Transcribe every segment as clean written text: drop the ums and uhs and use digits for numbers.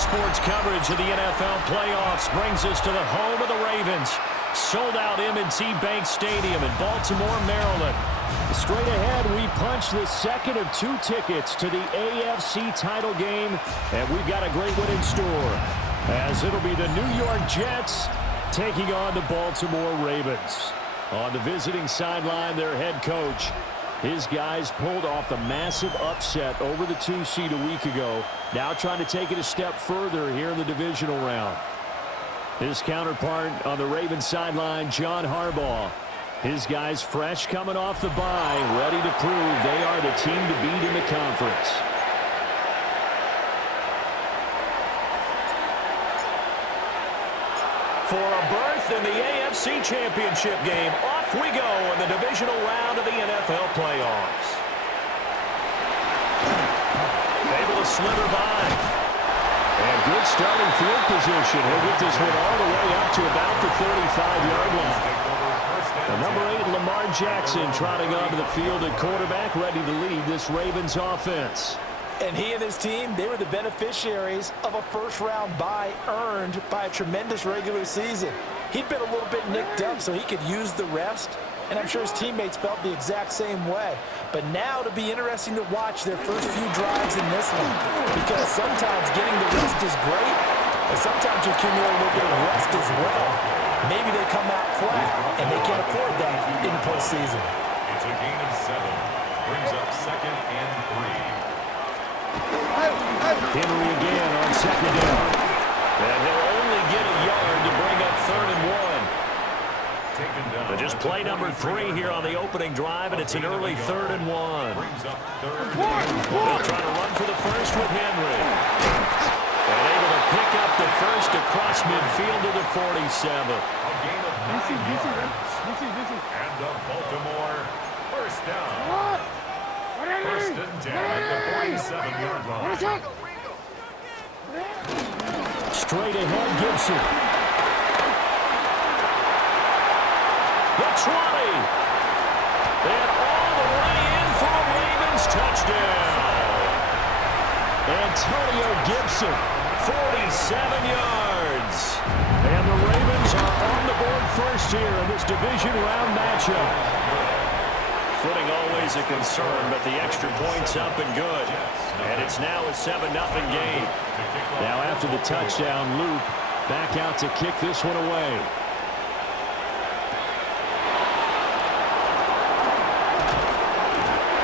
sports coverage of the NFL playoffs brings us to the home of the Ravens. Sold out M&T Bank Stadium in Baltimore, Maryland. Straight ahead, we punch the second of 2 tickets to the AFC title game, and we've got a great one in store, as it'll be the New York Jets taking on the Baltimore Ravens. On the visiting sideline, their head coach. His guys pulled off the massive upset over the 2 seed a week ago. Now trying to take it a step further here in the divisional round. His counterpart on the Ravens sideline, John Harbaugh. His guys fresh coming off the bye, ready to prove they are the team to beat in the conference. For a berth in the AFC Championship game, off we go in the divisional round of the NFL playoffs. Able to slither by. And good starting field position. He'll get this one all the way up to about the 35-yard line. The number 8, Lamar Jackson, trotting onto the field at quarterback, ready to lead this Ravens offense. And he and his team, they were the beneficiaries of a first-round bye earned by a tremendous regular season. He'd been a little bit nicked up, so he could use the rest. And I'm sure his teammates felt the exact same way. But now it'll be interesting to watch their first few drives in this one. Because sometimes getting the rest is great, but sometimes you accumulate a little bit of rest as well. Maybe they come out flat, and they can't afford that in the postseason. It's a gain of 7. Brings up 2nd and 3. Henry again on 2nd down. And he'll only get a yard to bring up 3rd and 1. But just play number 3 here on the opening drive, and it's an early 3rd and 1. They'll try to run for the first with Henry. And able to pick up the first across midfield to the 47. A gain of 9 yards. And the Baltimore first down. First and 10 at the 47-yard line. Straight ahead, Gibson. The 20. And all the way in for a Ravens touchdown. Antonio Gibson, 47 yards. And the Ravens are on the board first here in this division round matchup. Footing always a concern, but the extra point's up and good. And it's now a 7-0 game. Now after the touchdown, Luke back out to kick this one away.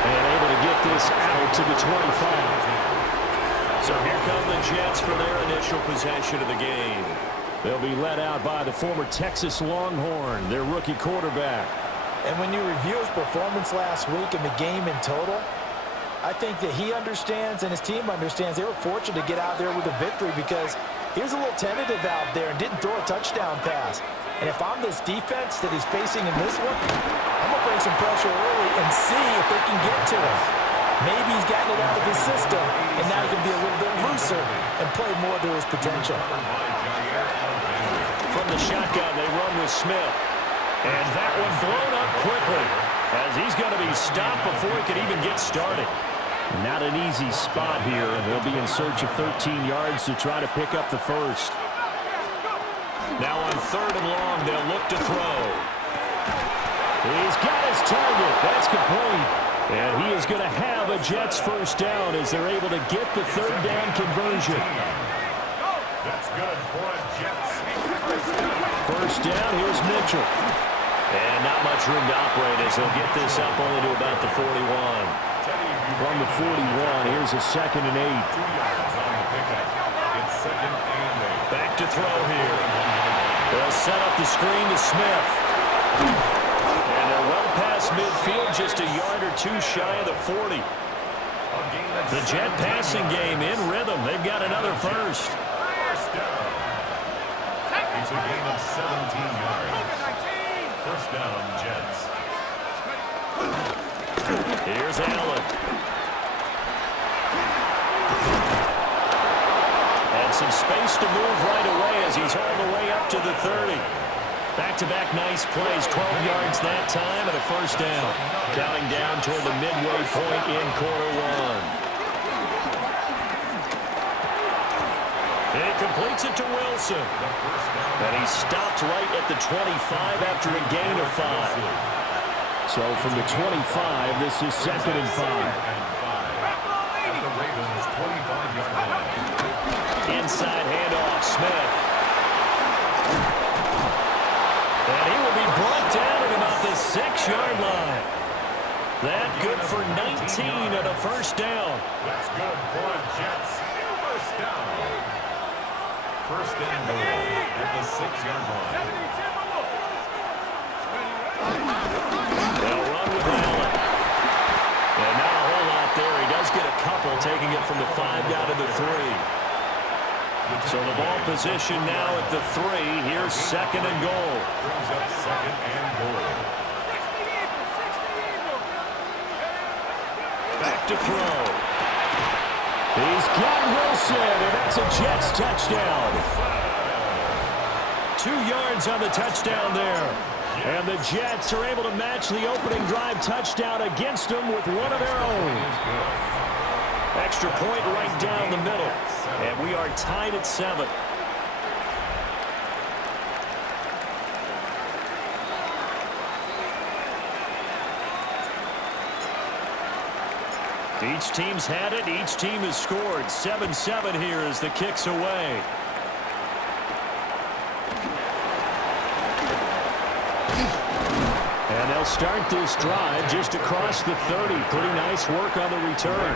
And able to get this out to the 25. So here come the Jets for their initial possession of the game. They'll be led out by the former Texas Longhorn, their rookie quarterback. And when you review his performance last week and the game in total, I think that he understands and his team understands they were fortunate to get out there with a victory because he was a little tentative out there and didn't throw a touchdown pass. And if I'm this defense that he's facing in this one, I'm going to bring some pressure early and see if they can get to him. Maybe he's gotten it out of his system, and now he can be a little bit looser and play more to his potential. From the shotgun, they run with Smith. And that one blown up quickly as he's going to be stopped before he could even get started. Not an easy spot here. They'll be in search of 13 yards to try to pick up the first. Now on 3rd and long, they'll look to throw. He's got his target. That's complete. And he is going to have a Jets first down as they're able to get the 3rd down conversion. That's good for a Jets. First down, here's Mitchell. And not much room to operate as they'll get this up only to about the 41. From the 41, here's a 2nd and 8. 2 yards on the pickup. It's 2nd and 8. Back to throw here. They'll set up the screen to Smith. And they're well past midfield, just a yard or 2 shy of the 40. The Jet passing game in rhythm. They've got another first. First down. It's a gain of 17 yards. First down, Jets. Here's Allen. And some space to move right away as he's all the way up to the 30. Back-to-back nice plays, 12 yards that time and a first down. Counting down toward the midway point in quarter 1. completes it to Wilson. And he stopped right at the 25 after a gain of 5. So from the 25, this is 2nd and 5. At the Ravens' 25-yard line. Inside handoff, Smith. And he will be brought down at about the 6-yard line. That good for 19 and a first down. That's good for a Jets first down. First and goal at the 6-yard line. They'll run with Allen. And not a whole lot there. He does get a couple, taking it from the 5 down to the 3. So the ball position now at the 3. Here's 2nd and goal. Brings up 2nd and goal. Back to throw. He's got Wilson, and that's a Jets touchdown. 2 yards on the touchdown there. And the Jets are able to match the opening drive touchdown against them with one of their own. Extra point right down the middle. And we are tied at 7. Each team's had it. Each team has scored. 7-7 here as the kick's away. And they'll start this drive just across the 30. Pretty nice work on the return.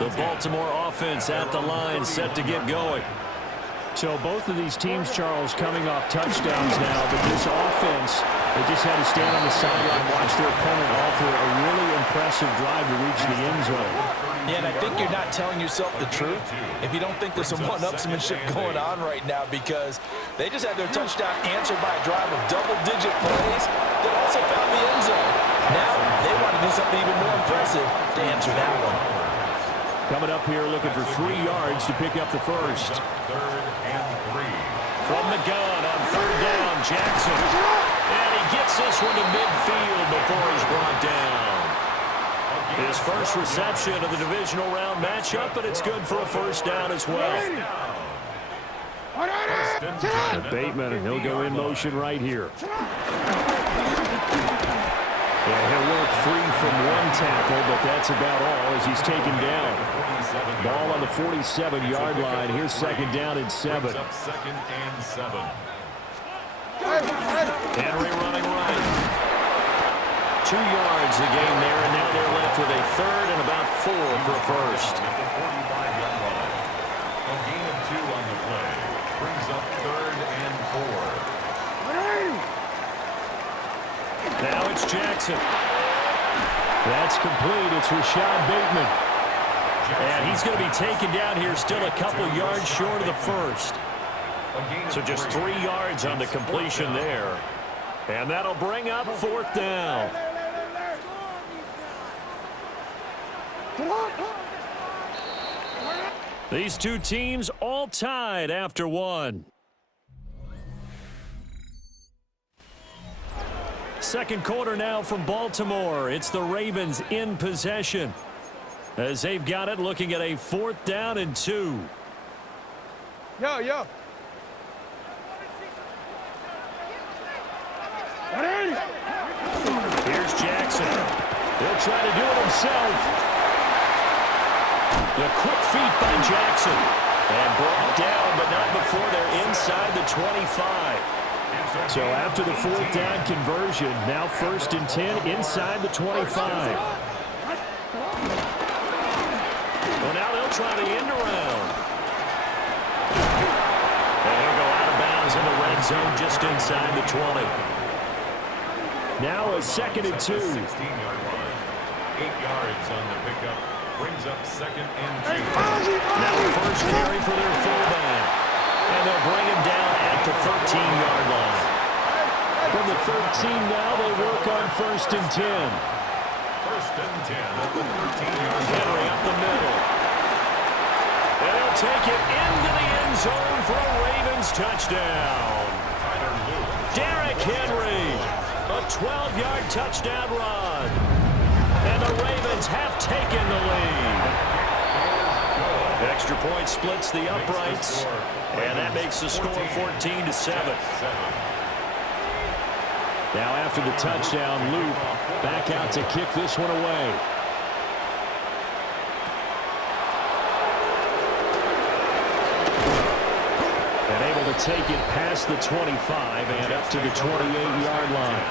The Baltimore offense at the line, set to get going. So both of these teams, Charles, coming off touchdowns now, but this offense, they just had to stand on the sideline, watch their opponent offer a really impressive drive to reach the end zone. Yeah, and I think you're not telling yourself the truth if you don't think there's some one-upsmanship going on right now, because they just had their touchdown answered by a drive of double-digit plays that also found the end zone. Now they want to do something even more impressive to answer that one. Coming up here looking for 3 yards to pick up the first. 3rd and 3. From the gun on 3rd down, Jackson. And he gets this one to midfield before he's brought down. His first reception of the divisional round matchup, but it's good for a first down as well. Bateman, and he'll go in motion right here. Yeah, he'll work free from one tackle, but that's about all as he's taken down. Ball on the 47-yard line. Here's 2nd down and 7. 2nd and 7. Henry running right. 2 yards the game there, and now they're left with a 3rd and about 4 for a first. At the 45-yard line. A gain of 2 on the play. Brings up 3rd and 4. Now it's Jackson. That's complete. It's Rashad Bateman. And he's going to be taken down here still a couple yards short of the first. So just 3 yards on the completion there. And that'll bring up 4th down. These two teams all tied after 1. Second quarter now from Baltimore. It's the Ravens in possession as they've got it, looking at a 4th down and 2. Yo. Here's Jackson. He'll try to do it himself. The quick feet by Jackson. And brought down, but not before they're inside the 25. So after the 4th down conversion, now 1st and 10 inside the 25. Well, now they'll try the end around. And he'll go out of bounds in the red zone just inside the 20. Now a 2nd and 2. 16-yard line. 8 yards on the pickup. Brings up 2nd and 2. Now a first carry for their fullback. And they'll bring him down at the 13-yard line. From the 13 now, they work on 1st and 10. 1st and 10 at the 13-yard line. Henry up the middle. And he'll take it into the end zone for a Ravens touchdown. Derrick Henry, a 12-yard touchdown run. And the Ravens have taken the lead. extra point splits the uprights, and that makes the score 14-7. Now after the touchdown, Luke back out to kick this one away. And able to take it past the 25 and up to the 28-yard line.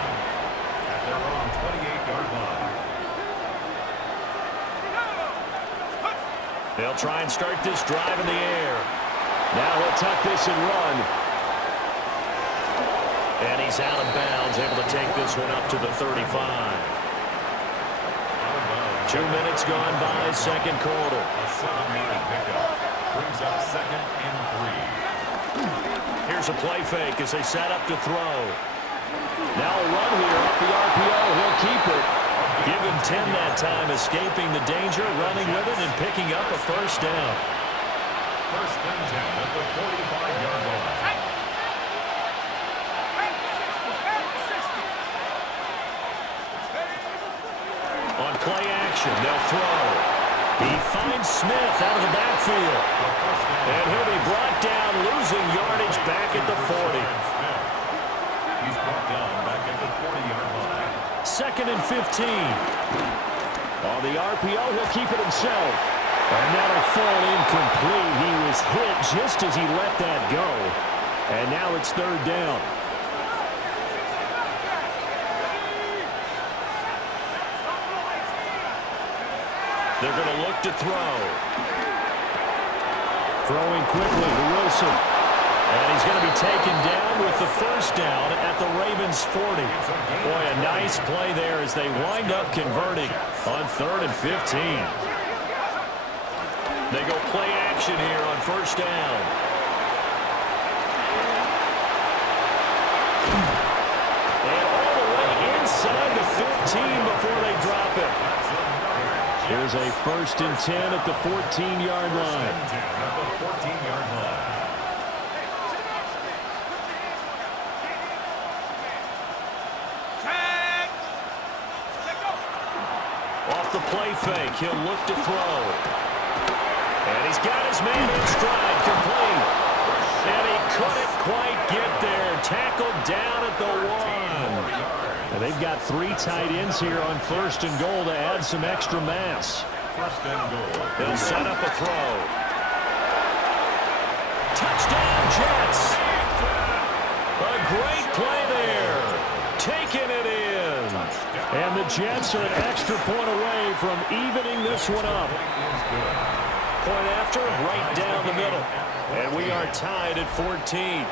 At their own 28-yard line. They'll try and start this drive in the air. Now he'll tuck this and run. And he's out of bounds, able to take this one up to the 35. 2 minutes gone by, second quarter. A 7-yard pickup. Brings up 2nd and 3. Here's a play fake as they set up to throw. Now a run here off the RPO. He'll keep it. Give him 10 that time, escaping the danger, running with it, and picking up a first down. 1st and 10 at the 45-yard line. On play action, they'll throw. He finds Smith out of the backfield. And he'll be brought down, losing yardage back at the 40. He's brought down back at the 40-yard line. 2nd and 15. On the RPO, he'll keep it himself. And that'll fall incomplete. He was hit just as he let that go. And now it's 3rd down. They're going to look to throw. Throwing quickly to Wilson. And he's going to be taken down with the first down at the Ravens' 40. Boy, a nice play there as they wind up converting on 3rd and 15. They go play action here on 1st down. And all the way inside the 15 before they drop it. Here's a 1st and 10 at the 14-yard line. At the 14-yard line. Off the play fake, he'll look to throw. And he's got his man in stride, complete. And he couldn't quite get there. Tackled down at the 1. And they've got 3 tight ends here on 1st and goal to add some extra mass. 1st and goal. They'll set up a throw. Touchdown, Jets. A great play there. Taking it in. And the Jets are an extra point away from evening this one up. Point after, right down the middle. And we are tied at 14.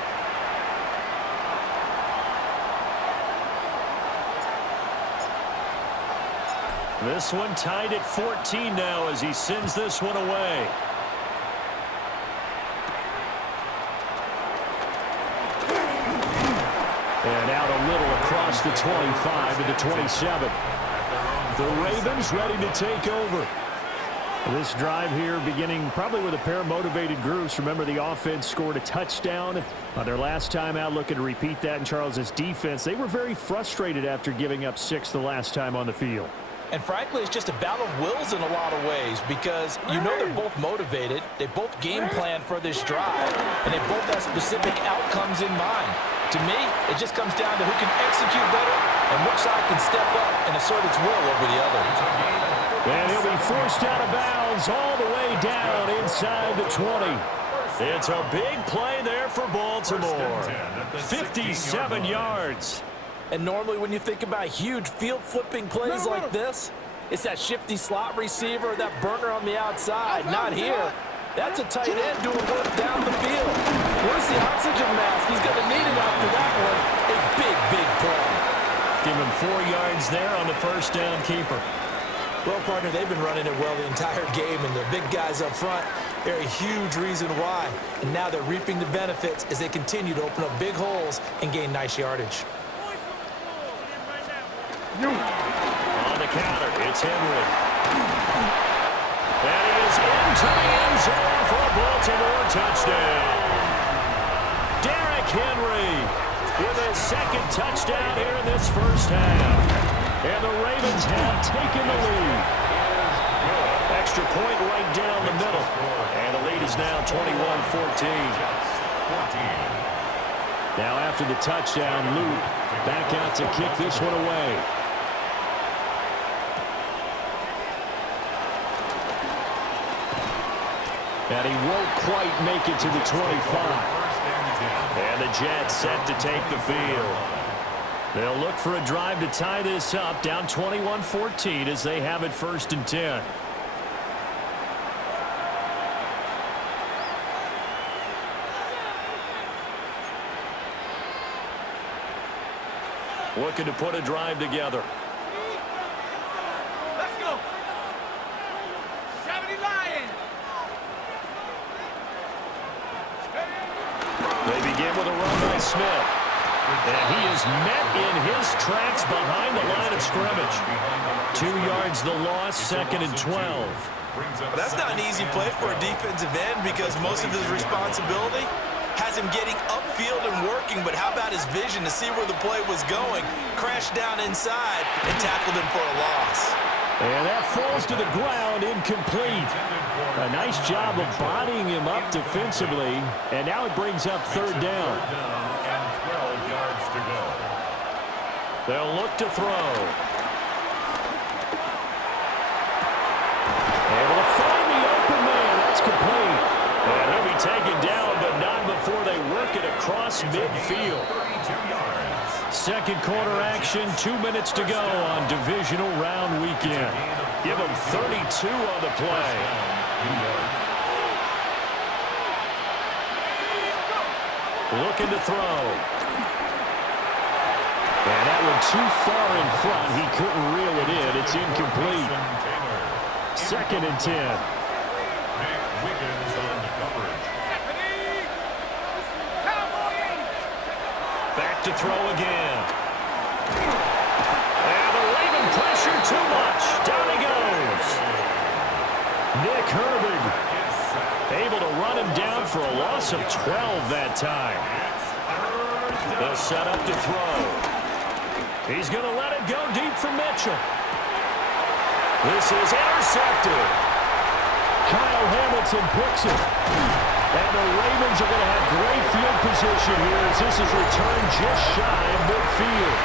This one tied at 14 now as he sends this one away. And out a little across the 25 to the 27. The Ravens ready to take over. This drive here beginning probably with a pair of motivated groups. Remember, the offense scored a touchdown on their last time out, looking to repeat that in Charles's defense. They were very frustrated after giving up 6 the last time on the field. And frankly, it's just a battle of wills in a lot of ways because you know they're both motivated. They both game plan for this drive, and they both have specific outcomes in mind. To me, it just comes down to who can execute better and which side can step up and assert its will over the other. And he'll be forced out of bounds all the way down inside the 20. It's a big play there for Baltimore. 57 yards. And normally when you think about huge field-flipping plays like this, it's that shifty slot receiver, that burner on the outside. Not here. That's a tight end doing work down the field. Where's the oxygen mask? He's going to need it after that one. A big, big play. Give him 4 yards there on the first down keeper. Well, partner, they've been running it well the entire game, and the big guys up front, they're a huge reason why. And now they're reaping the benefits as they continue to open up big holes and gain nice yardage. On the counter, it's Henry. And he is into the end zone for a Baltimore touchdown. Derrick Henry with his 2nd touchdown here in this first half. And the Ravens have taken the lead. extra point right down the middle. And the lead is now 21-14. Now after the touchdown, Luke back out to kick this one away. And he won't quite make it to the 25. And the Jets set to take the field. They'll look for a drive to tie this up, down 21-14 as they have it 1st and 10. Looking to put a drive together. Let's go. 70 Lions. They begin with a run by Smith. And he is met in his tracks behind the line of scrimmage. 2 yards the loss, 2nd and 12. Well, that's not an easy play for a defensive end because most of his responsibility has him getting upfield and working, but how about his vision to see where the play was going, crashed down inside, and tackled him for a loss. And that falls to the ground, incomplete. A nice job of bodying him up defensively, and now it brings up 3rd down. And 12 yards to go. They'll look to throw. Able to find the open man. That's complete. And he'll be taken down, but not before they work it across midfield. 32 yards. 2nd quarter action, 2 minutes to go on Divisional Round Weekend. Give them 32 on the play. Looking to throw. And that one too far in front. He couldn't reel it in. It's incomplete. 2nd and 10. Wiggins on the coverage. Back to throw again. And the Raven pressure too much. Down he goes. Nick Herbig able to run him down for a loss of 12 that time. They'll set up to throw. He's going to let it go deep for Mitchell. This is intercepted. Kyle Hamilton picks it. And the Ravens are going to have great field position here as this is returned just shy of midfield.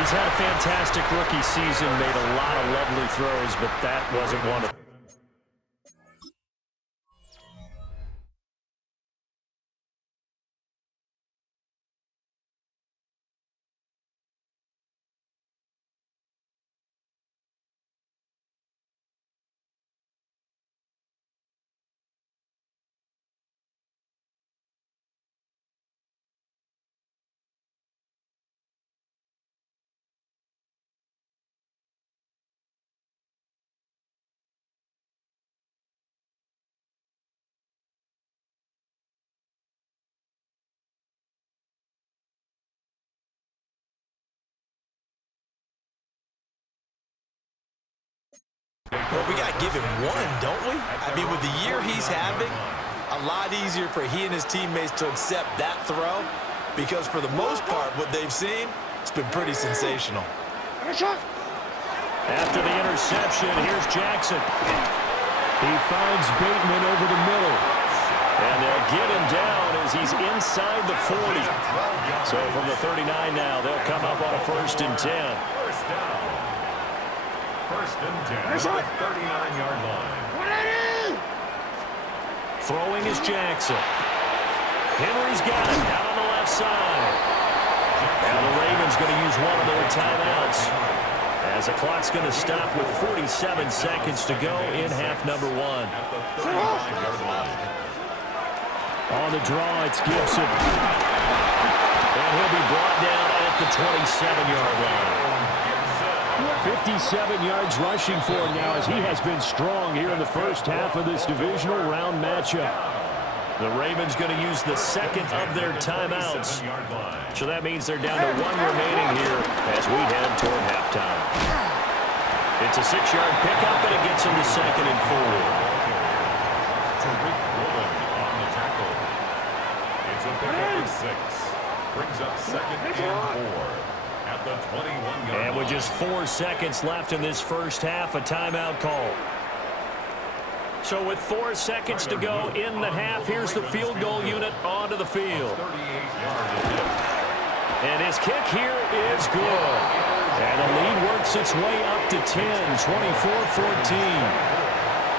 He's had a fantastic rookie season, made a lot of lovely throws, but that wasn't one of them. Well, we got to give him one, don't we? I mean, with the year he's having, a lot easier for he and his teammates to accept that throw because for the most part, what they've seen, it's been pretty sensational. After the interception, here's Jackson. He finds Bateman over the middle. And they'll get him down as he's inside the 40. So from the 39 now, they'll come up on a 1st and 10. First down. 1st and 10 at the 39-yard line. Throwing is Jackson. Henry's got it out on the left side. Now the Ravens going to use one of their timeouts as the clock's going to stop with 47 seconds to go in half number 1. At the 35-yard line. On the draw, it's Gibson. And he'll be brought down at the 27-yard line. 57 yards rushing for him now as he has been strong here in the first half of this divisional round matchup. The Ravens going to use the 2nd of their timeouts. So that means they're down to 1 remaining here as we head toward halftime. It's a 6-yard pickup, and it gets him to 2nd and 4. Tariq Woolen on the tackle. It's a pickup of 6. Brings up 2nd and 4 at the 21-yard line. And with just 4 seconds left in this first half, a timeout call. So with 4 seconds to go in the half, here's the field goal unit onto the field. And his kick here is good. And the lead works its way up to 10, 24-14.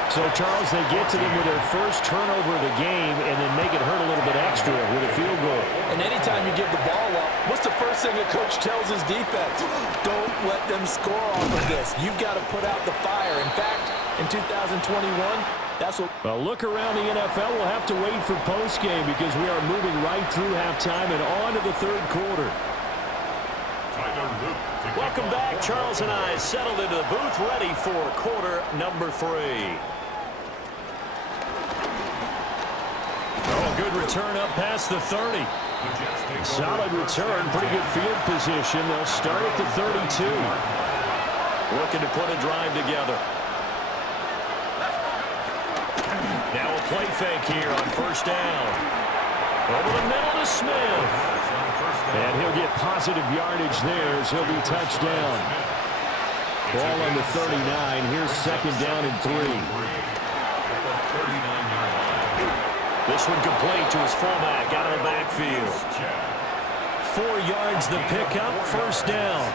So, Charles, they get to them with their first turnover of the game and then make it hurt a little bit extra with a field goal. And anytime you give the ball up, what's the first thing a coach tells his defense? Don't let them score off of this. You've got to put out the fire. In fact, in 2021, that's what... A look around the NFL. We'll have to wait for postgame because we are moving right through halftime and on to the third quarter. Welcome back. Charles and I settled into the booth ready for quarter number 3. Oh, good return up past the 30. Solid return, pretty good field position. They'll start at the 32. Looking to put a drive together. Now a play fake here on first down. Over the middle to Smith. And he'll get positive yardage there as he'll be touched down. Ball on the 39. Here's second down and 3. This one complete to his fullback out of the backfield. 4 yards the pickup, first down.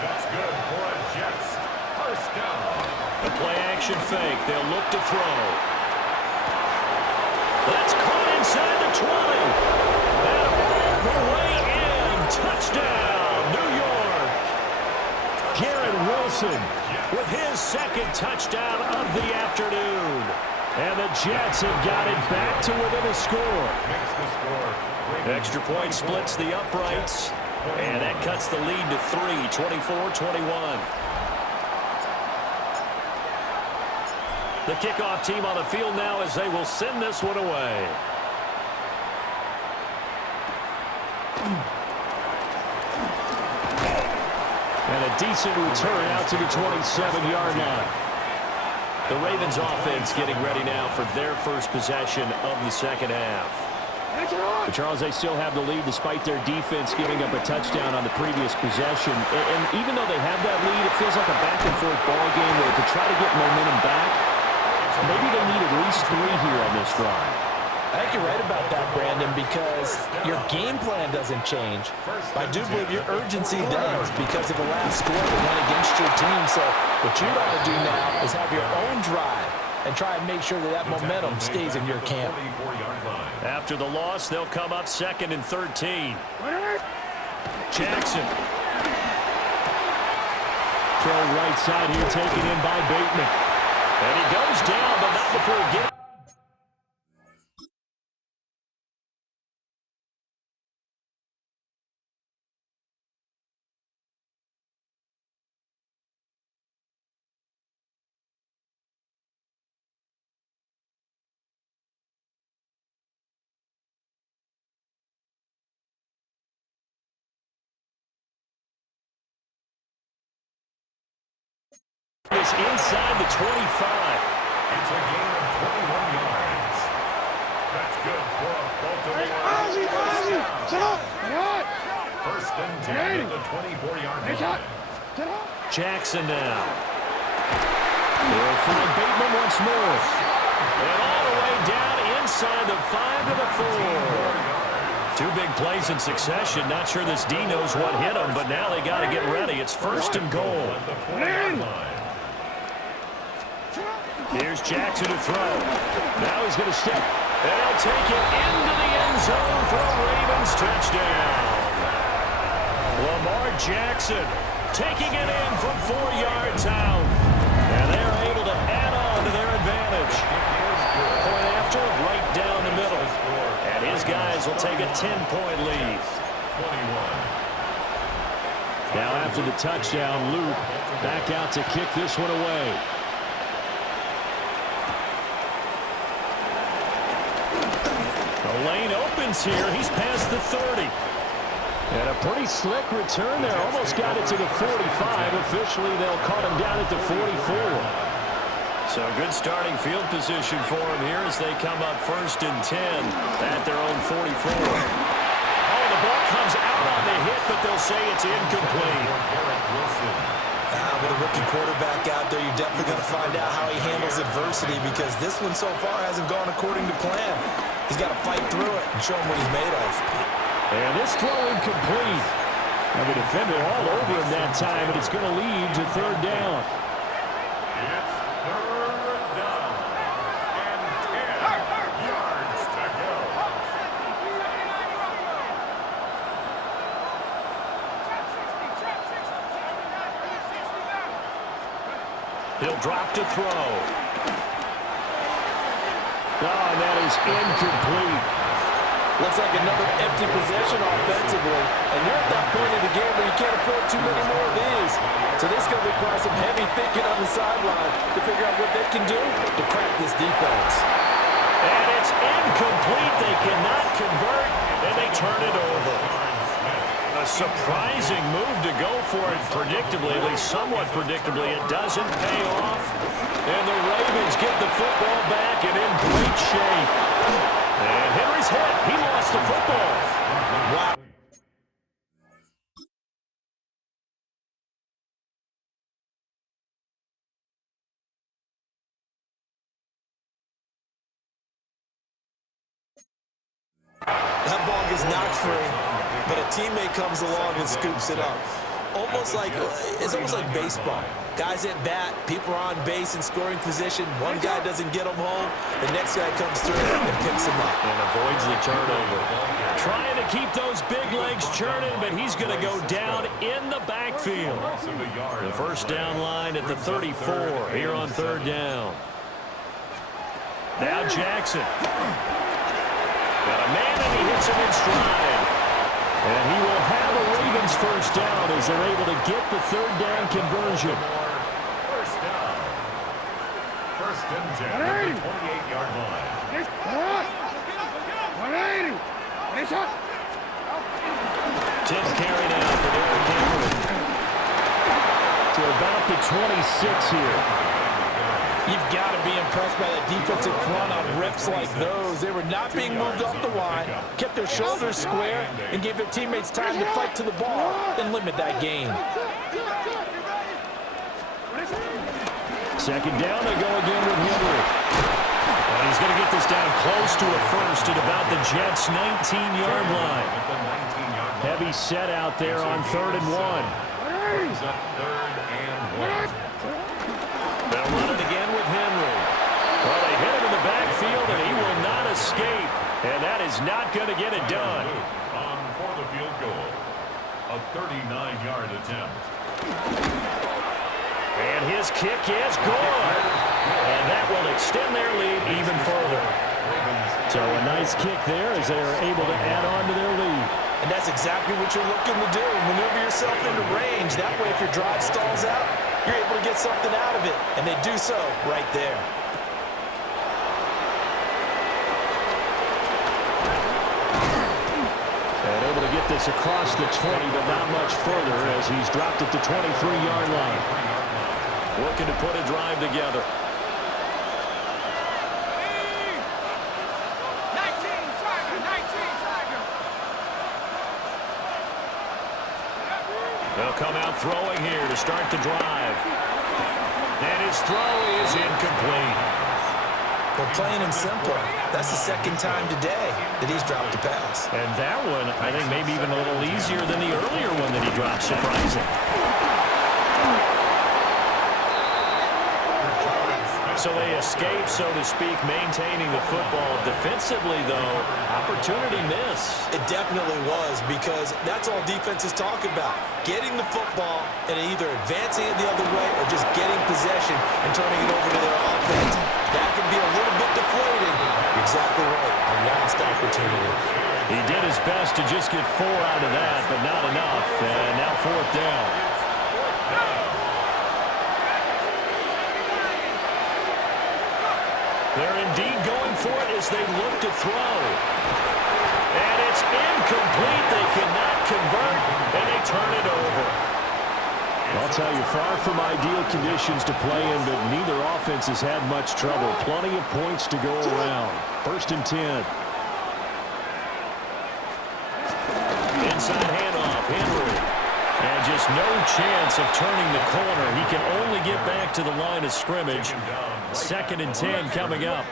That's good for a Jets. First down. The play action fake. They'll look to throw. That's caught inside the 20. And all the way in. Touchdown, New York. Garrett Wilson with his second touchdown of the afternoon. And the Jets have got it back to within a score. Extra point splits the uprights. And that cuts the lead to 3, 24-21. The kickoff team on the field now as they will send this one away. And a decent return out to the 27-yard line. The Ravens offense getting ready now for their first possession of the second half. But Charles, they still have the lead despite their defense giving up a touchdown on the previous possession. And even though they have that lead, it feels like a back-and-forth ball game where to try to get momentum back, maybe they need at least 3 here on this drive. I think you're right about that, Brandon, because your game plan doesn't change. But I do believe your urgency does because of the last score that went against your team. So what you got to do now is have your own drive and try and make sure that that momentum stays in your camp. After the loss, they'll come up 2nd and 13. Jackson. Throw right side here, taken in by Bateman. And he goes down, but not before he gets. Is inside the 25. It's a gain of 21 yards. That's good for a Baltimore. First and 10 at the 24-yard line. Jackson now. They'll find Bateman once more. And all the way down inside the 5 to the 4. 2 big plays in succession. Not sure this D knows what hit him, but now they got to get ready. It's first and goal. Here's Jackson to throw. Now he's going to step. And he'll take it into the end zone for a Ravens touchdown. Lamar Jackson taking it in from 4 yards out. And they're able to add on to their advantage. Point after, right down the middle. And his guys will take a 10-point lead. 21. Now after the touchdown, Luke back out to kick this one away. The lane opens here. He's past the 30. And a pretty slick return there. Almost got it to the 45. Officially, they'll cut him down at the 44. So good starting field position for him here as they come up first and 10 at their own 44. Oh, the ball comes out on the hit, but they'll say it's incomplete. With a rookie quarterback out there, you're definitely going to find out how he handles adversity because this one so far hasn't gone according to plan. He's got to fight through it and show him what he's made of. And this throw incomplete. And the defender all over him that time, and it's going to lead to third down. It's third down and 10 yards to go. He'll drop to throw. Oh, and that is incomplete. Looks like another empty possession offensively. And you're at that point in the game where you can't afford too many more of these. So this is going to require some heavy thinking on the sideline to figure out what they can do to crack this defense. And it's incomplete. They cannot convert, and they turn it over. A surprising move to go for it predictably, at least somewhat predictably. It doesn't pay off. And the Ravens get the football back and in great shape. And Henry's hit. He lost the football. Wow. That ball gets knocked free, but a teammate comes along and scoops it up. It's almost like baseball. Guys at bat, people are on base in scoring position. One guy doesn't get them home. The next guy comes through and picks him up. And avoids the turnover. Trying to keep those big legs churning, but he's going to go down in the backfield. The first down line at the 34 here on third down. Now Jackson. Got a man, and he hits him in stride. And he will have a Ravens first down as they're able to get the third down conversion. First down. First and 10 at the 28-yard line. 10th carry now for Derrick Henry. To about the 26 here. You've got to be impressed by that defensive front on rips like those. They were not being moved off the line, kept their shoulders square, and gave their teammates time to fight to the ball and limit that gain. Second down, they go again with Henry. And he's going to get this down close to a first at about the Jets' 19-yard line. Heavy set out there on 3rd and 1. They'll run it again with Henry. Well, they hit him in the backfield, and he will not escape. And that is not going to get it done. For the field goal, a 39-yard attempt. And his kick is good. And that will extend their lead even further. So a nice kick there as they are able to add on to their lead. And that's exactly what you're looking to do. Maneuver yourself into range. That way, if your drive stalls out, you're able to get something out of it. And they do so right there. And able to get this across the 20, but not much further as he's dropped at the 23-yard line. Working to put a drive together. They'll come out throwing here to start the drive. And his throw is incomplete. They're plain and simple. That's the second time today that he's dropped a pass. And that one, I think, maybe even a little easier than the earlier one that he dropped. Surprising. So they escape, so to speak, maintaining the football. Defensively, though, opportunity miss. It definitely was, because that's all defenses talk about. Getting the football and either advancing it the other way or just getting possession and turning it over to their offense. That can be a little bit deflating. You're exactly right. A lost opportunity. He did his best to just get 4 out of that, but not enough. And now 4th down. They're indeed going for it as they look to throw. And it's incomplete. They cannot convert, and they turn it over. I'll tell you, far from ideal conditions to play in, but neither offense has had much trouble. Plenty of points to go around. 1st and 10. Inside handoff, Henry. And just no chance of turning the corner. He can only get back to the line of scrimmage. 2nd and 10 coming up.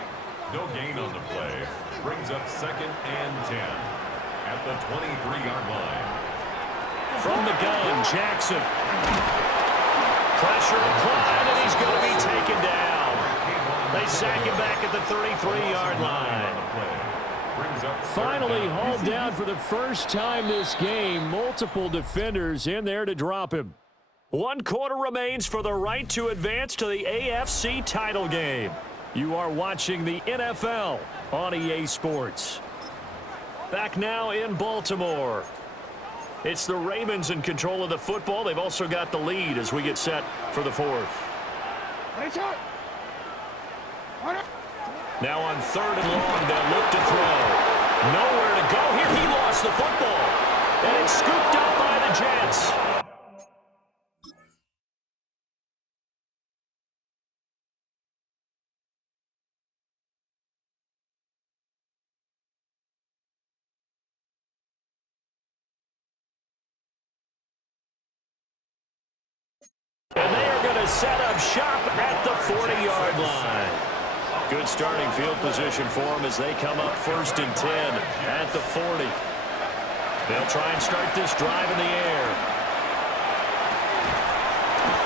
No gain on the play. Brings up 2nd and 10 at the 23-yard line. From the gun, Jackson. Pressure applied, and he's going to be taken down. They sack him back at the 33-yard line. Finally hauled down for the first time this game. Multiple defenders in there to drop him. 1 quarter remains for the right to advance to the AFC title game. You are watching the NFL on EA Sports. Back now in Baltimore. It's the Ravens in control of the football. They've also got the lead as we get set for the 4th. Now on 3rd and long, they'll look to throw. Nowhere to go here. He lost the football. And it's scooped up by the Jets. And they are going to set up shop at the 40-yard line. Good starting field position for them as they come up 1st and 10 at the 40. They'll try and start this drive in the air.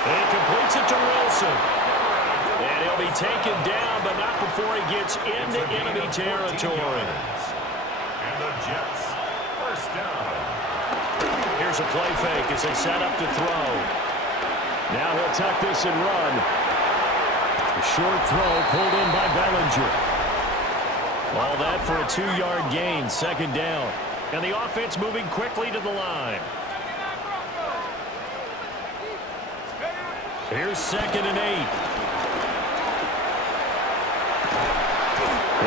And he completes it to Wilson. And he'll be taken down, but not before he gets into enemy territory. And the Jets, 1st down. Here's a play fake as they set up to throw. Now he'll tuck this and run. A short throw pulled in by Bellinger. All that for a 2-yard gain, 2nd down. And the offense moving quickly to the line. Here's 2nd and 8.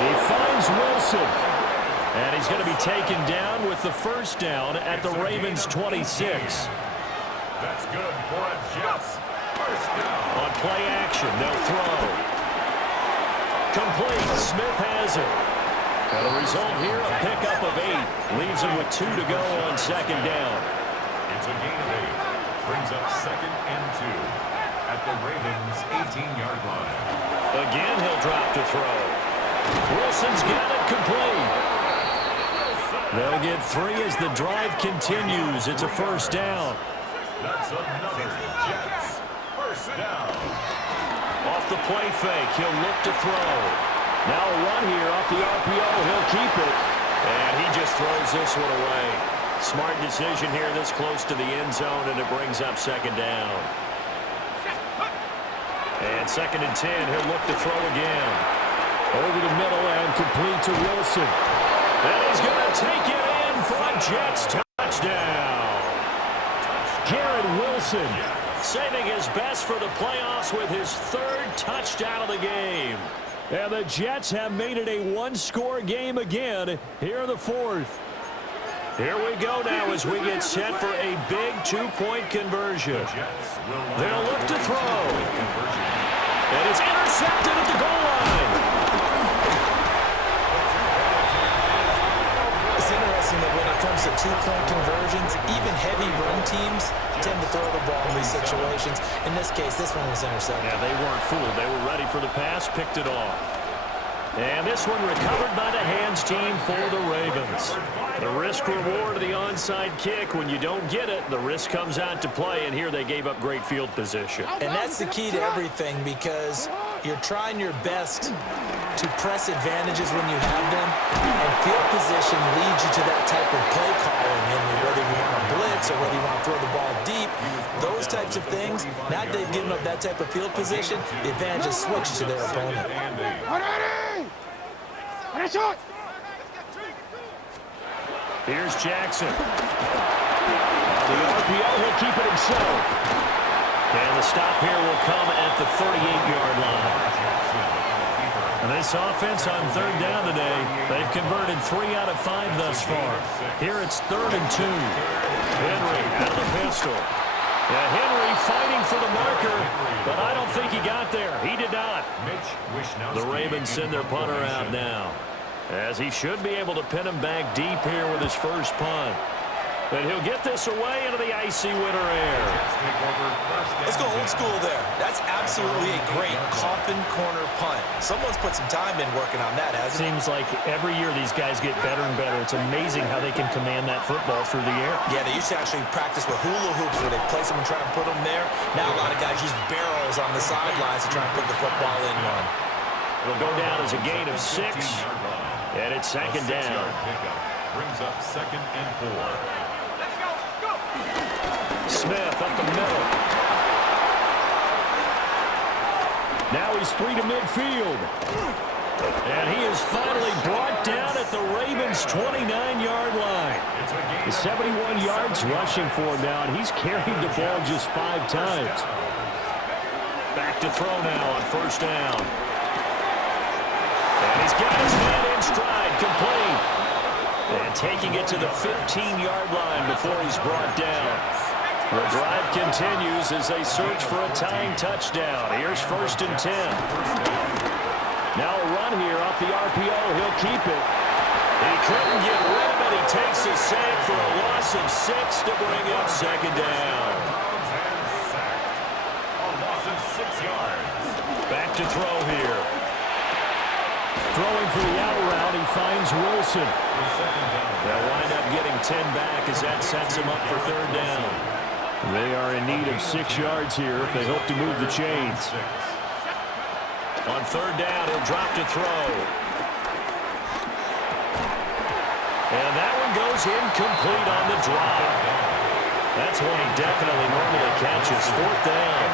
He finds Wilson. And he's going to be taken down with the 1st down at the Ravens' 26. That's good for a Jets. 1st down. On play action, they'll throw. Complete. Smith has it. And the result here, a pickup of 8. Leaves him with 2 to go on 2nd down. It's a gain of 8. Brings up 2nd and 2 at the Ravens' 18-yard line. Again, he'll drop to throw. Wilson's got it complete. They'll get 3 as the drive continues. It's a 1st down. That's another Jets. 1st down. Off the play fake, he'll look to throw. Now a run here off the RPO. He'll keep it. And he just throws this one away. Smart decision here this close to the end zone, and it brings up 2nd down. And 2nd and 10, he'll look to throw again. Over the middle and complete to Wilson. And he's going to take it in for a Jets touchdown. Garrett Wilson saving his best for the playoffs with his 3rd touchdown of the game. And the Jets have made it a 1-score game again here in the 4th. Here we go now as we get set for a big 2-point conversion. They'll look to throw. And it's intercepted at the goal line. It's interesting that when it comes to 2-point conversions, even heavy run teams tend to throw the ball in these situations. In this case, this one was intercepted. Yeah, they weren't fooled. They were ready for the pass, picked it off. And this one recovered by the hands team for the Ravens. The risk-reward of the onside kick. When you don't get it, the risk comes out to play, and here they gave up great field position. And that's the key to everything, because you're trying your best to press advantages when you have them, and field position leads you to that type of play calling. And whether you want to blitz or whether you want to throw the ball deep, those types of things, now that they've given up that type of field position, the advantage is switched to their opponent. Here's Jackson. The RPO, he'll keep it himself. And the stop here will come at the 38-yard line. And this offense on 3rd down today, they've converted 3 out of 5 thus far. Here it's 3rd and 2. Henry out of the pistol. Yeah, Henry fighting for the marker, but I don't think he got there. He did not. The Ravens send their punter out now, as he should be able to pin him back deep here with his first punt. But he'll get this away into the icy winter air. Let's go old school there. That's absolutely a great coffin corner punt. Someone's put some time in working on that, hasn't it? Seems like every year these guys get better and better. It's amazing how they can command that football through the air. Yeah, they used to actually practice with hula hoops where they place them and try and put them there. Now a lot of guys use barrels on the sidelines to try and put the football in one. It'll go down as a gain of 6, and it's second down. Brings up 2nd and 4. Smith up the middle. Now he's free to midfield. And he is finally brought down at the Ravens' 29-yard line. The 71 yards rushing for him now, and he's carried the ball just 5 times. Back to throw now on first down. And he's got his man in stride, complete. And taking it to the 15-yard line before he's brought down. The drive continues as they search for a tying touchdown. Here's 1st and 10. Now a run here off the RPO. He'll keep it. He couldn't get rid of it. He takes a sack for a loss of 6 to bring up second down. A loss of 6 yards. Back to throw here. Throwing for the out route, he finds Wilson. They'll wind up getting 10 back as that sets him up for third down. They are in need of 6 yards here if they hope to move the chains. On third down, he'll drop to throw. And that one goes incomplete on the drop. That's one he definitely normally catches. 4th down.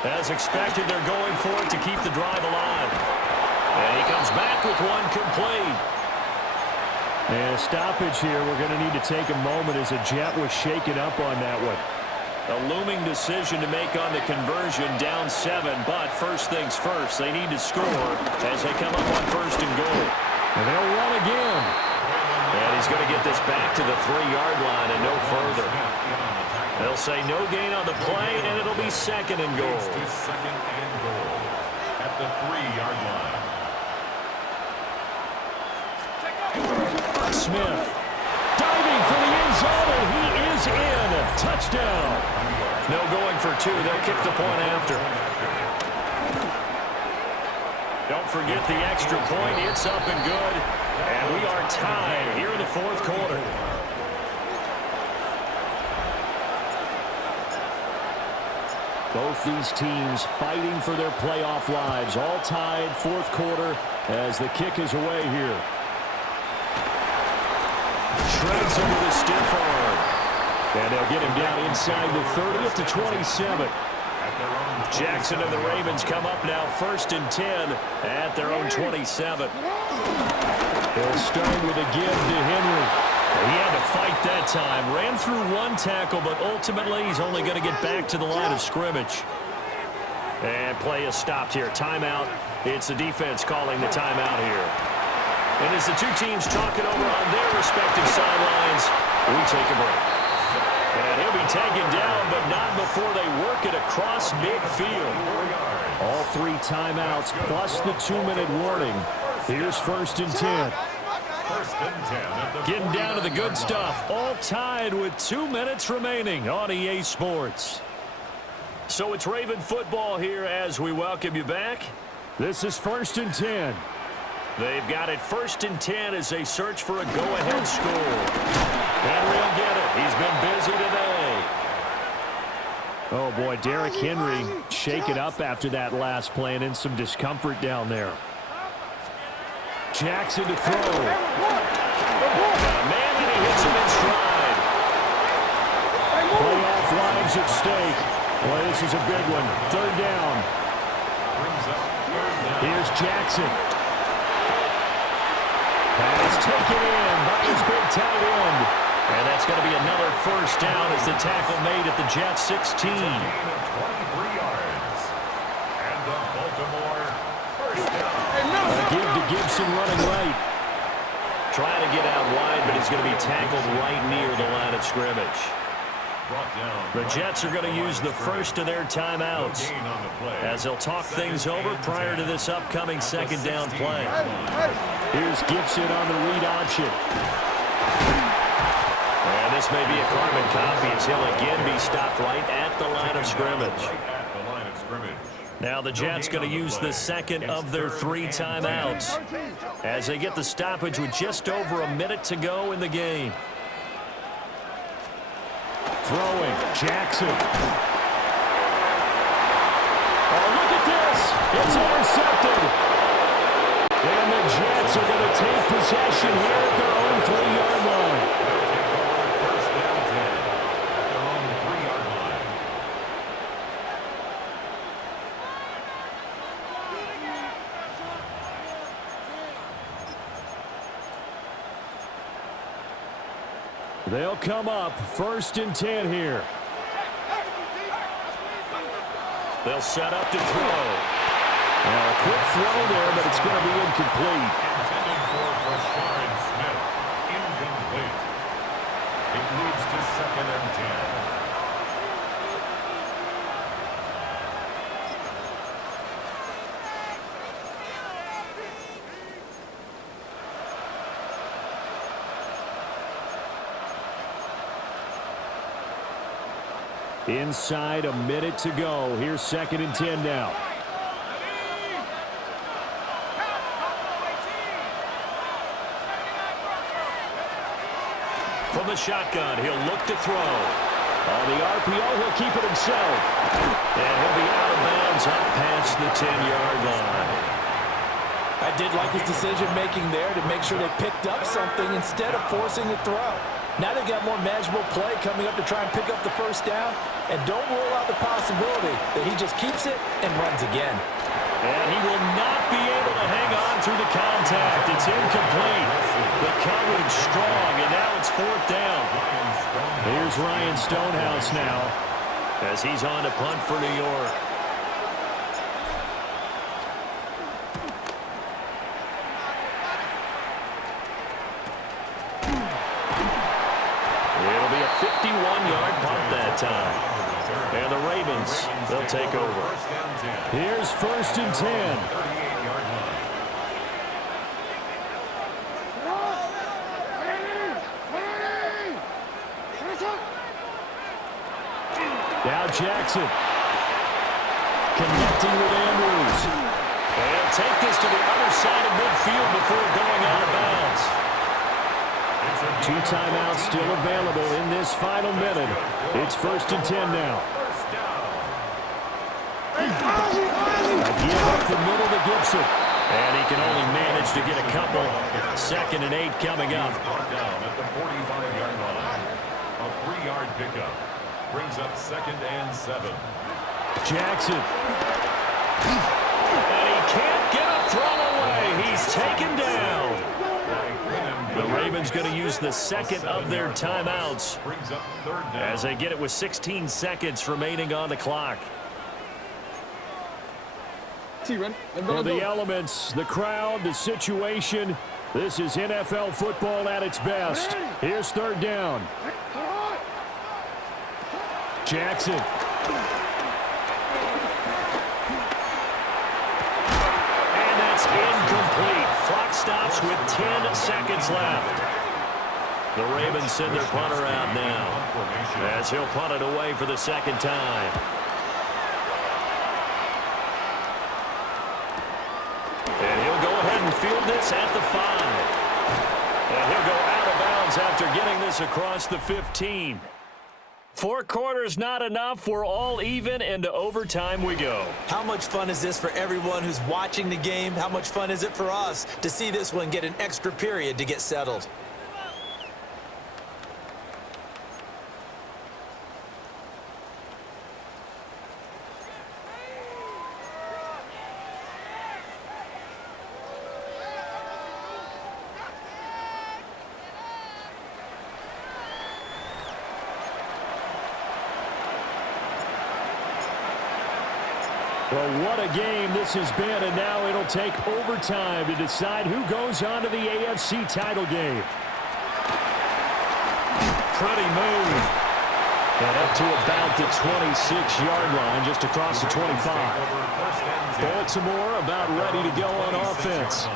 As expected, they're going for it to keep the drive alive. And he comes back with one complete. And a stoppage here. We're going to need to take a moment as a jet was shaken up on that one. A looming decision to make on the conversion, down 7. But first things first, they need to score as they come up on 1st and goal. And they'll run again. And he's going to get this back to the 3-yard line and no further. They'll say no gain on the play, and it'll be 2nd and goal. To 2nd and goal at the 3-yard line. Smith diving for the end zone, and he is in. Touchdown. No going for 2. They'll kick the point after. Don't forget the extra point. It's up and good. And we are tied here in the 4th quarter. Both these teams fighting for their playoff lives. All tied, 4th quarter, as the kick is away here. Shreds him with a stiff arm. And they'll get him down inside the 30 at the 27. Jackson and the Ravens come up now 1st and 10 at their own 27. They'll start with a give to Henry. He had to fight that time. Ran through one tackle, but ultimately he's only going to get back to the line of scrimmage. And play is stopped here. Timeout. It's the defense calling the timeout here. And as the two teams talk it over on their respective sidelines, we take a break. And he'll be taken down, but not before they work it across midfield. All 3 timeouts plus the 2-minute warning. Here's 1st and 10. Getting down to the good stuff. All tied with 2 minutes remaining on EA Sports. So it's Raven football here as we welcome you back. This is 1st and 10. They've got it 1st and 10 as they search for a go-ahead score. Henry will get it. He's been busy today. Oh, boy, Derrick Henry shaken up after that last play and in some discomfort down there. Jackson to throw. Man, and he hits him in stride. Playoff lives at stake. Boy, this is a big one. 3rd down. Here's Jackson. Pass taken in by his big tight end. And that's going to be another 1st down as the tackle made at the Jets 16. 23 yards. And the Baltimore 1st down. A give to Gibson running right. trying to get out wide, but he's going to be tackled right near the line of scrimmage. The Jets are going to use the first of their timeouts as they'll talk things over prior to this upcoming second down play. Here's Gibson on the read option. And this may be a carbon copy as he'll again be stopped right at the line of scrimmage. Now the Jets going to use the second of their 3 timeouts as they get the stoppage with just over a minute to go in the game. Throwing, Jackson. Oh, look at this. It's intercepted. And the Jets are going to take possession here at their own 3-yard line. First down 10 at their own 3-yard line. They'll come up 1st and 10 here. They'll set up to throw. A quick throw there, but it's going to be incomplete. Intended for Rashawn Smith. Incomplete. It moves to 2nd and 10. Inside a minute to go. Here's 2nd and 10 now. From the shotgun, he'll look to throw. On the RPO, he'll keep it himself. And he'll be out of bounds up past the 10-yard line. I did like his decision-making there to make sure they picked up something instead of forcing a throw. Now they've got more manageable play coming up to try and pick up the first down. And don't rule out the possibility that he just keeps it and runs again. And he will not be able to hang on through the contact. It's incomplete. The coverage strong, and now it's 4th down. Here's Ryan Stonehouse now as he's on to punt for New York. It'll be a 51-yard punt that time. And the Ravens, they'll take over. Here's 1st and 10. 38-yard line. Now Jackson. Connecting with Andrews. They'll take this to the other side of midfield before going out of bounds. 2 timeouts still available in this final minute. It's 1st and 10 now. Give up the middle to Gibson. And he can only manage to get a couple. 2nd and 8 coming up. Brought down at the 45-yard line. A 3-yard pickup brings up 2nd and 7. Jackson. And he can't get a throw away. He's taken down. The Ravens going to use the second of their timeouts Brings up 3rd down. as they get it with 16 seconds remaining on the clock. For the elements, the crowd, the situation, this is NFL football at its best. Here's 3rd down. Jackson. And that's incomplete. Clock stops with 10 seconds left. The Ravens send their punter out now as he'll punt it away for the 2nd time. And he'll go ahead and field this at the 5. And he'll go out of bounds after getting this across the 15. 4 quarters not enough. We're all even, and to overtime we go. How much fun is this for everyone who's watching the game? How much fun is it for us to see this one get an extra period to get settled? Well, what a game this has been, and now it'll take overtime to decide who goes on to the AFC title game. Pretty move. And up to about the 26-yard line, just across the 25. Baltimore about ready to go on offense.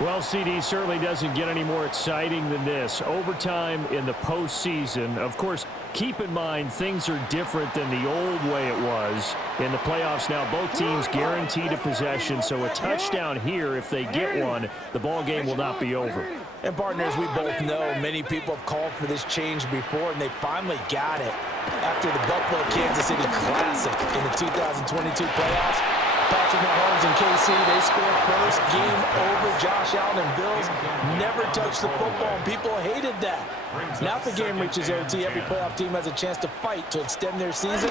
Well, CD, certainly doesn't get any more exciting than this. Overtime in the postseason. Of course, keep in mind things are different than the old way it was. In the playoffs now, both teams guaranteed a possession, so a touchdown here, if they get one, the ball game will not be over. And partners, we both know many people have called for this change before, and they finally got it. After the Buffalo-Kansas City Classic in the 2022 playoffs, Patrick Mahomes and KC, they scored first. Game over. Josh Allen and Bills never touched the football, and people hated that. Now if the game reaches OT, every playoff team has a chance to fight to extend their season.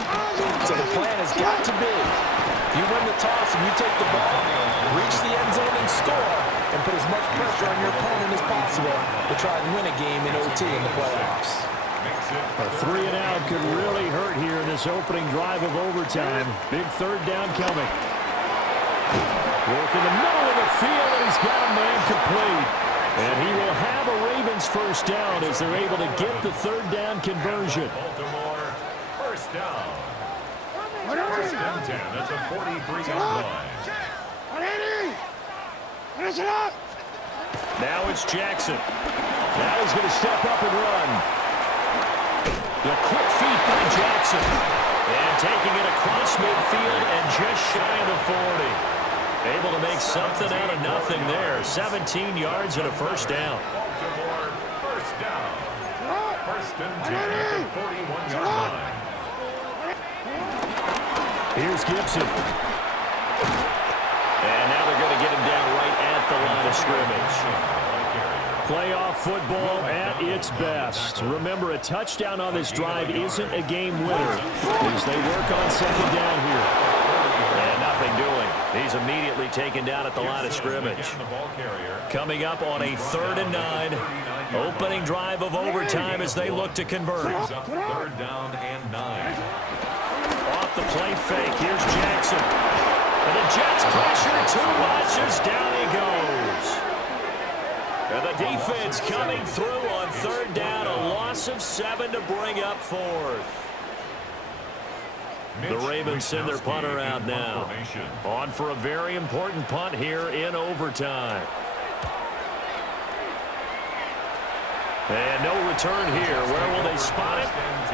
So the plan has got to be, you win the toss and you take the ball, reach the end zone and score, and put as much pressure on your opponent as possible to try and win a game in OT in the playoffs. A 3-and-out could really hurt here in this opening drive of overtime. Big third down coming. Work in the middle of the field, and he's got a man complete. And he will have a Ravens first down as they're able to get the third down conversion. Baltimore, first down. First and 10 at the 43-yard line. Now it's Jackson. Now he's going to step up and run. The quick feet by Jackson. And taking it across midfield and just shy of the 40. Able to make something out of nothing there. 17 yards and a first down. Baltimore, first down. First and 10 at the 41-yard line. Here's Gibson. And now they're going to get him down right at the line of scrimmage. Playoff football at its best. Remember, a touchdown on this drive isn't a game winner as they work on second down here. And nothing doing. He's immediately taken down at the line of scrimmage. Coming up on a 3rd and 9. Opening drive of overtime as they look to convert. Third down and 9. Off the play fake. Here's Jackson. And the Jets pressure too much as down he goes. And the defense coming through on 3rd down. A loss of 7 to bring up 4th. The Ravens send their punter out now. On for a very important punt here in overtime. And no return here. Where will they spot it?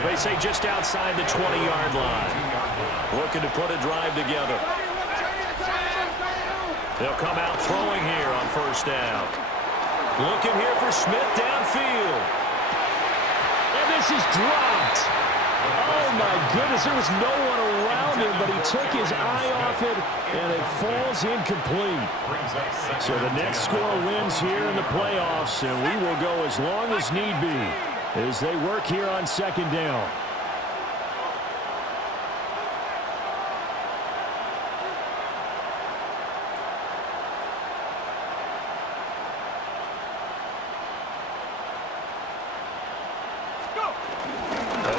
They say just outside the 20-yard line. Looking to put a drive together. They'll come out throwing here on first down. Looking here for Smith downfield. And this is dropped. Oh, my goodness. There was no one around him, but he took his eye off it, and it falls incomplete. So the next score wins here in the playoffs, and we will go as long as need be as they work here on second down.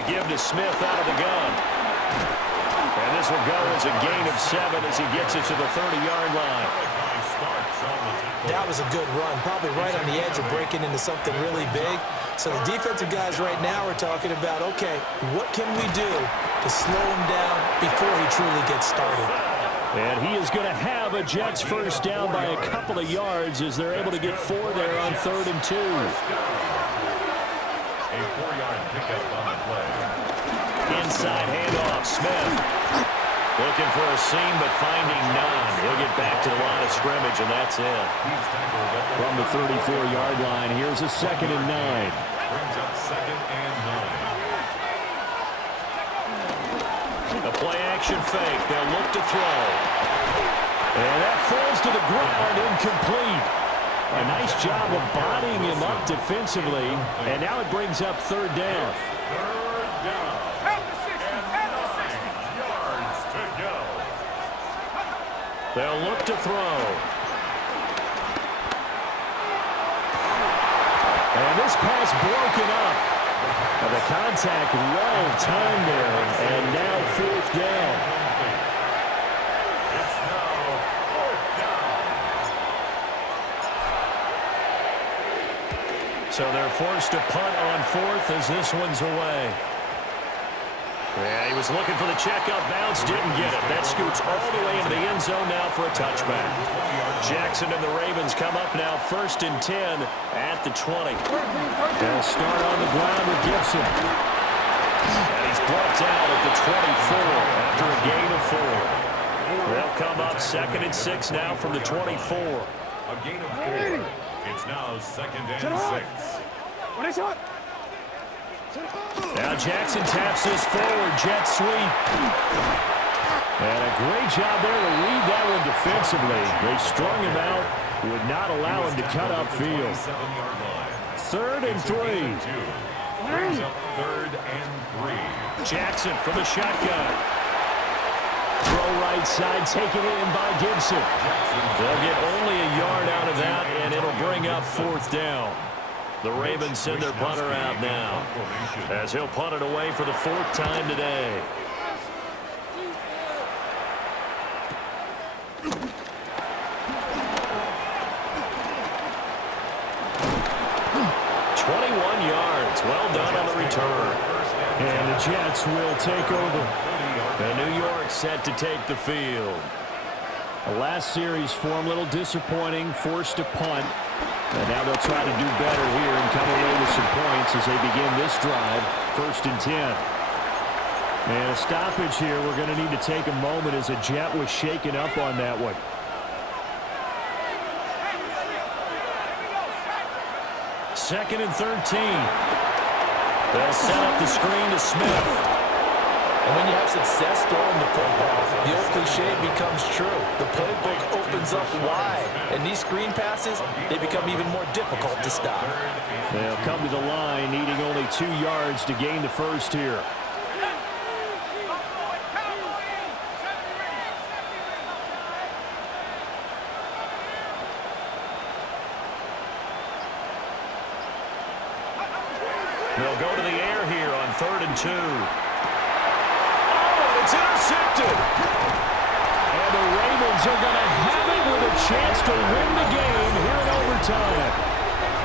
Give to Smith out of the gun. And this will go as a gain of 7 as he gets it to the 30-yard line. That was a good run, probably right on the edge of breaking into something really big. So the defensive guys right now are talking about, okay, what can we do to slow him down before he truly gets started? And he is going to have a Jets first down by a couple of yards as they're able to get 4 there on 3rd and 2. A 4-yard pickup on the play. Inside handoff, Smith. Looking for a seam, but finding none. He'll get back to the line of scrimmage, and that's it. From the 34-yard line, here's a 2nd and 9. Brings up 2nd and 9. A play-action fake. They'll look to throw. And that falls to the ground, incomplete. A nice job of bodying him up defensively, and now it brings up 3rd down. 3rd down. And 9 yards to go. They'll look to throw. And this pass broken up. And the contact well timed there, and now 4th down. So they're forced to punt on fourth as this one's away. Yeah, he was looking for the checkup bounce, didn't get it. That scoots all the way into the end zone now for a touchback. Jackson and the Ravens come up now 1st and 10 at the 20. They'll start on the ground with Gibson. And he's brought down at the 24 after a gain of 4. They'll come up 2nd and 6 now from the 24. A gain of 4. It's now 2nd and 6. Now Jackson taps this forward, jet sweep. And a great job there to read that one defensively. They strung him out, would not allow him to cut upfield. 3rd and 3. Brings up 3rd and 3. Jackson from the shotgun. Throw right side, taken in by Gibson. They'll get only a yard out of that, and it'll bring up 4th down. The Ravens send their punter out now, as he'll punt it away for the 4th time today. Well done on the return. And the Jets will take over. And New York set to take the field. The last series for them, a little disappointing, forced to punt. And now they'll try to do better here and come away with some points as they begin this drive, 1st and 10. And a stoppage here, we're going to need to take a moment as a Jet was shaken up on that one. Second and 13. They'll set up the screen to Smith. And when you have success throwing the football, the old cliche becomes true. The playbook opens up wide, and these screen passes, they become even more difficult to stop. They'll come to the line, needing only 2 yards to gain the first here. They'll go to the air here on 3rd and 2. Oh, it's intercepted. And the Ravens are going to have it with a chance to win the game here in overtime.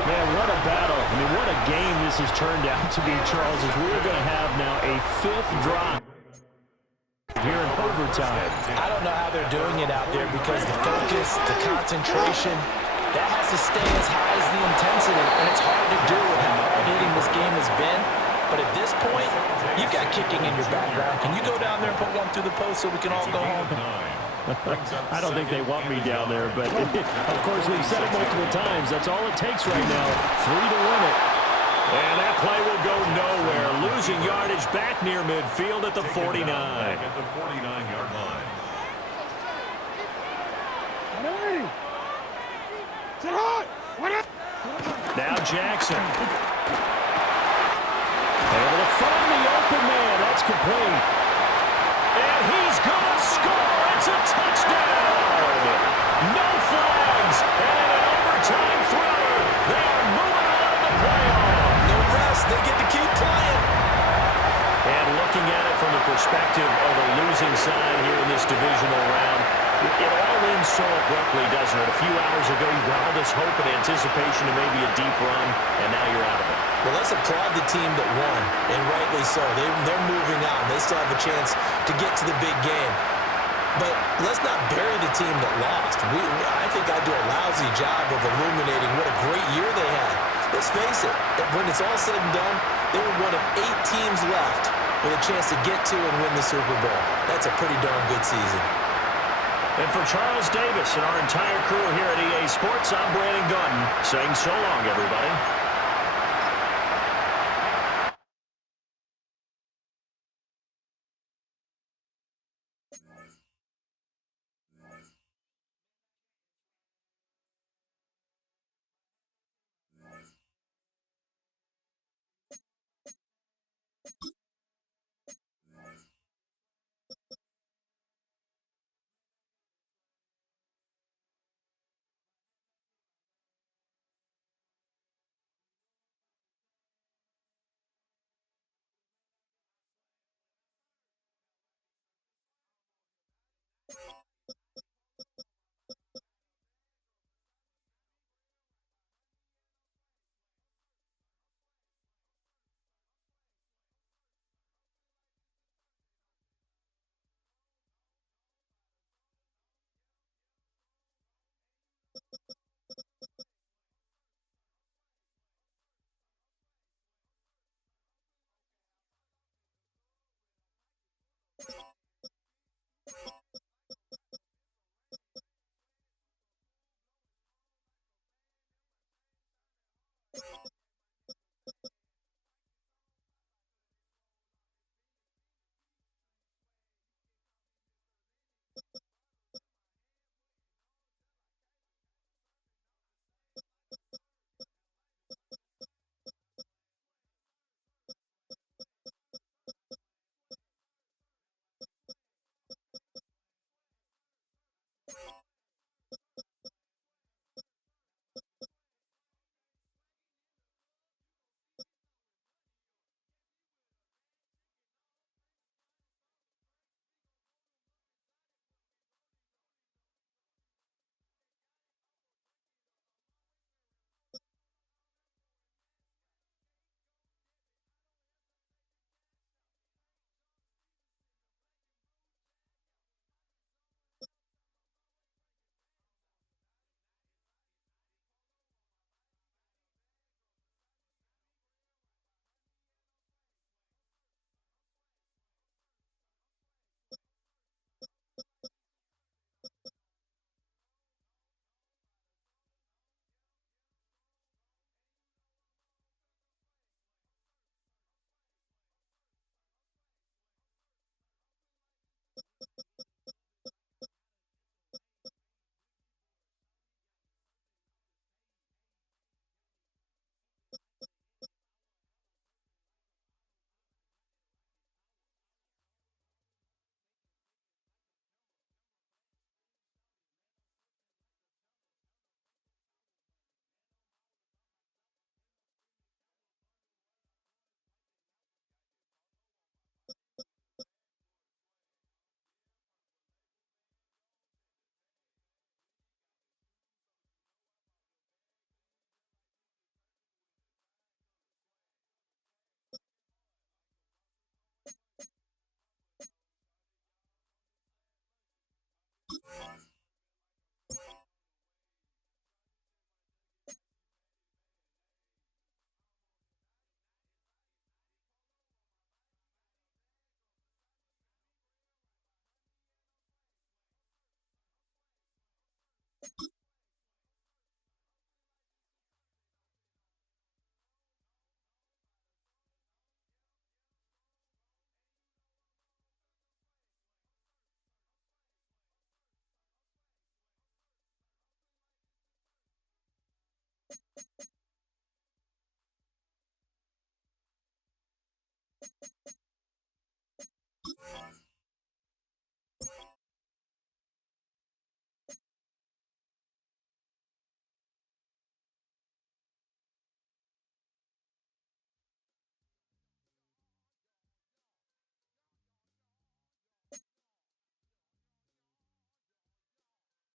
Man, what a battle. I mean, what a game this has turned out to be, Charles, as we're going to have now a 5th drop here in overtime. I don't know how they're doing it out there because the focus, the concentration, that has to stay as high as the intensity, and it's hard to do with how hard-hitting this game has been. But at this point, you've got kicking in your background. Can you go down there and put one through the post so we can all go home? I don't think they want me down there, but of course we've said it multiple times. That's all it takes right now, 3 to win it. And that play will go nowhere. Losing yardage back near midfield at the 49. At the 49-yard line. Now Jackson. Able to find the open man. That's complete. And he's going to score. It's a touchdown. No flags. And an overtime thriller. They are moving on to the playoff. No rest. They get to keep playing. And looking at it from the perspective of a losing side here in this divisional round, it all ends so abruptly, doesn't it? A few hours ago, you got all this hope and anticipation of maybe a deep run, and now you're out of it. Well, let's applaud the team that won, and rightly so. They're moving on. They still have a chance to get to the big game. But let's not bury the team that lost. I think I do a lousy job of illuminating what a great year they had. Let's face it, when it's all said and done, they were one of 8 teams left with a chance to get to and win the Super Bowl. That's a pretty darn good season. And for Charles Davis and our entire crew here at EA Sports, I'm Brandon Gunn saying so long, everybody.